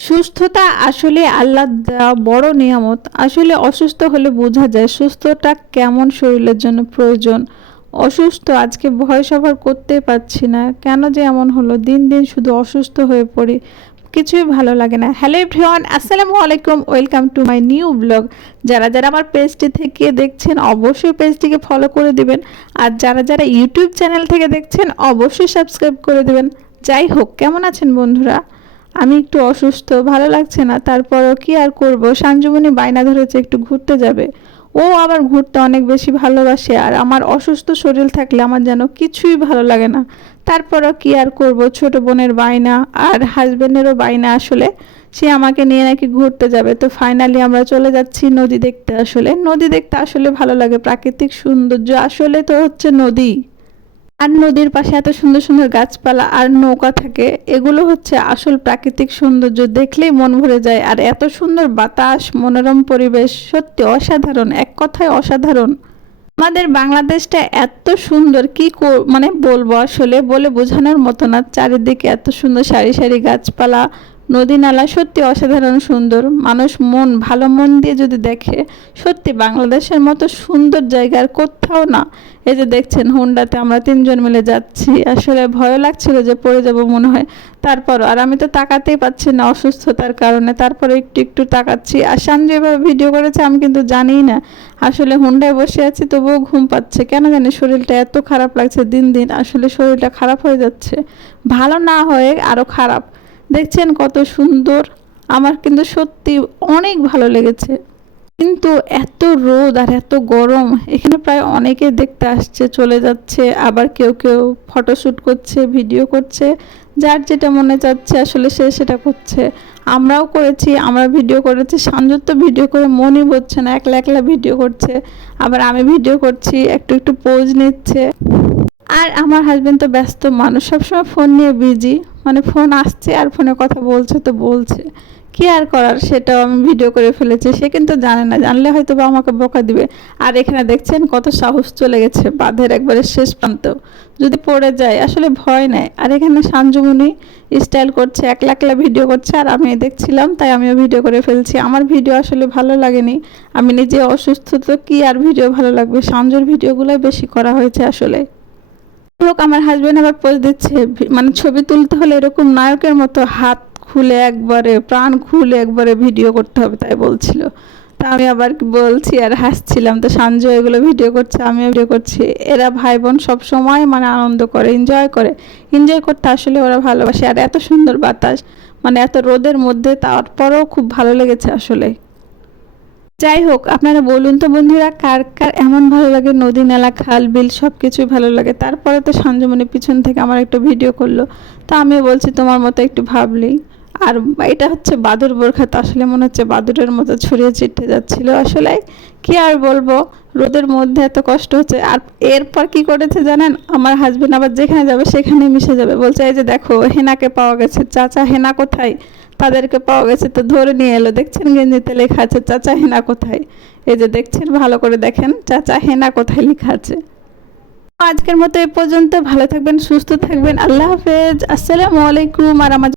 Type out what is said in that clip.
সুস্থতা আসলে আল্লাহ দেওয়া বড় নিয়ামত। আসলে অসুস্থ হলে বোঝা যায় সুস্থতা কেমন শরীরের জন্য প্রয়োজন। অসুস্থ, আজকে ভয় সফর করতে পারছি না। কেন যে এমন হলো? দিন দিন শুধু অসুস্থ হয়ে পড়ি। কিছুই ভালো লাগে না। হ্যালো এভরিওয়ান, আসসালামু আলাইকুম। Welcome to my new blog. যারা যারা আমার পেজটি থেকে দেখছেন, অবশ্যই পেজটিকে ফলো করে দিবেন। আর যারা যারা ইউটিউব চ্যানেল থেকে দেখছেন, অবশ্যই সাবস্ক্রাইব করে দিবেন। যাই হোক, কেমন আছেন বন্ধুরা? আমি একটু অসুস্থ, ভালো লাগছে না, তারপরও কি আর করব? সঞ্জীবনী বায়না ধরেছে একটু ঘুরতে যাবে। ও আবার ঘুরতে অনেক বেশি ভালোবাসে আর আমার অসুস্থ শরীর থাকলে আমার যেন কিছুই ভালো লাগে না। তারপরও কি আর করব? ছোট বোনের বায়না আর হাজবেন্ডেরও বায়না আসলে। সে আমাকে নিয়ে নাকি ঘুরতে যাবে। তো ফাইনালি আমরা চলে যাচ্ছি নদী দেখতে আসলে। নদী দেখতে আসলে ভালো লাগে, প্রাকৃতিক সৌন্দর্য আসলে তো হচ্ছে নদী। আর নদীর পাশে এত সুন্দর সুন্দর গাছপালা আর নৌকা থাকে, এগুলো হচ্ছে আসল প্রাকৃতিক সৌন্দর্য দেখলেই মন ভরে যায়। আর এত সুন্দর বাতাস, মনোরম পরিবেশ, সত্যি অসাধারণ, এক কথায় অসাধারণ। আমাদের বাংলাদেশটা এত সুন্দর, কি মানে বলব আসলে বলে বোঝানোর মতো না, চারিদিকে এত সুন্দর সারি সারি গাছপালা নদী নালা সত্যি অসাধারণ সুন্দর। মানুষ মন, ভালো মন দিয়ে যদি দেখে, সত্যি বাংলাদেশের মতো সুন্দর জায়গার কোথাও না। এই যে দেখছেন, হুন্ডাতে আমরা তিনজন মিলে যাচ্ছি। আসলে ভয় লাগছিল যে পড়ে যাব মনে হয়। তারপর, আর আমি তো তাকাতেই পাচ্ছি না অসুস্থতার কারণে। তারপরে একটু একটু তাকাচ্ছি। আর শান যেভাবে ভিডিও করেছে, আমি কিন্তু জানিই না। আসলে হুন্ডায় বসে আছি, তবুও ঘুম পাচ্ছে। কেন জানি শরীরটা এত খারাপ লাগছে দিন দিন। আসলে শরীরটা খারাপ হয়ে যাচ্ছে। ভালো না হয়ে আরও খারাপ। দেখছেন কত সুন্দর? আমার কিন্তু সত্যি অনেক ভালো লেগেছে। কিন্তু এত রোদ আর এত গরম, এখানে প্রায় অনেকে দেখতে আসছে, চলে যাচ্ছে, আবার কেউ কেউ ফটোশ্যুট করছে ভিডিও করছে। যার যেটা মনে চাচ্ছে আসলে সে সেটা করছে। আমরাও করেছি, আমরা ভিডিও করেছি সংযুক্ত ভিডিও করে মনই বলছে না, একলা একলা ভিডিও করছে। আবার আমি ভিডিও করছি, একটু একটু পোজ নিচ্ছে। আর আমার হাজবেন্ড তো ব্যস্ত, মানুষ সবসময় ফোন নিয়ে বিজি মানে ফোন আসছে আর ফোনে কথা বলছে তো বলছে। কি আর করার সেটাও আমি ভিডিও করে ফেলেছি, সে কিন্তু জানে না, জানলে হয়তো বা আমাকে বকা দিবে। আর এখানে দেখছেন কত সাহস চলে গেছে, বাঁধের একবারে শেষ প্রান্ত। যদি পড়ে যায়, আসলে ভয় নেয়। আর এখানে সাঞ্জুমুনি স্টাইল করছে, একলা একলা ভিডিও করছে, আর আমি দেখছিলাম, তাই আমিও ভিডিও করে ফেলছি। আমার ভিডিও আসলে ভালো লাগেনি। আমি নিজে অসুস্থ, তো কি আর ভিডিও ভালো লাগবে? সাঞ্জুর ভিডিওগুলোই বেশি করা হয়েছে আসলে। হোক, আমার হাজবেন্ড আবার পোজ দিচ্ছে মানে ছবি তুলতে হলে এরকম নায়কের মতো হাত খুলে একবারে, প্রাণ খুলে একবারে ভিডিও করতে হবে তাই বলছিল। তা আমি আবার বলছি আর হাসছিলাম, তো সঞ্জয় এগুলো ভিডিও করছে, আমিও ভিডিও করছি। এরা ভাই বোন সব সময় মানে আনন্দ করে এনজয় করে। এনজয় করতে আসলে ওরা ভালোবাসে। আর এত সুন্দর বাতাস মানে এত রোদের মধ্যে, তারপরেও খুব ভালো লেগেছে আসলে। যাই হোক আপনারা বলুন তো বন্ধুরা, কার কার এমন ভালো লাগে? নদী, নালা, খাল, বিল সব কিছুই ভালো লাগে। তারপরে তো সঞ্জমনি পিছন থেকে আমার একটা ভিডিও করল। তা আমি বলছি, তোমার মতো একটু ভাবলেই। আর এটা হচ্ছে বাদুর বোরখা, তো আসলে মনে হচ্ছে বাদুরের মতো ছড়িয়ে ছিটে যাচ্ছিল আসলে। কি আর বলব, রোদের মধ্যে এত কষ্ট হচ্ছে। আর এরপর কি করেছে জানেন? আমার হাজবেন্ড আবার যেখানে যাবে সেখানে মিশে যাবে। বলছে, এই যে দেখো, হেনাকে পাওয়া গেছে। চাচা হেনা কোথায়? তাদেরকে পাওয়া গেছে, তো ধরে নিয়ে এলো। দেখছেন গেঞ্জিতে লেখা আছে, চাচা হেনা কোথায়? এই যে দেখছেন, ভালো করে দেখেন, চাচা হেনা কোথায়? লেখা আছে। আজকের মতো এ পর্যন্ত, ভালো থাকবেন, সুস্থ থাকবেন, আল্লাহ হাফেজ। আসসালামু আলাইকুম, আর আমার